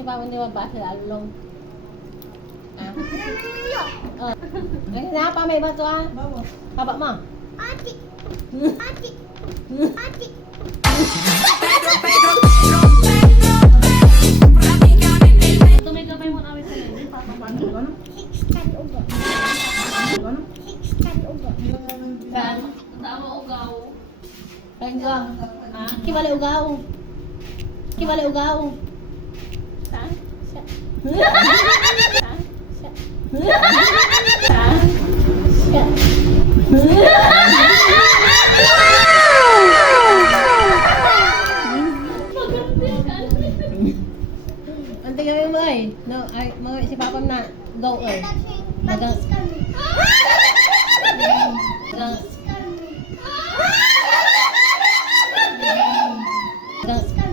si Papa hindi magbasa lalo long. Ah. Ay, napa may bato ah. Papa mo. Ati. Ati. Ati. Tumigabay mo namin sa hindi, Papa. Hikstan uga. Hikstan uga. Saan? Tama ugaw. Kain lang. Ah, kibali ugaw. Kibali ugaw. Saan? Sa. Saan? Sa. Saan? Sa. Ang tingnan mo ay. No, ay mga si Papa na go eh. Magis kami. Gang- Magis kami. gang-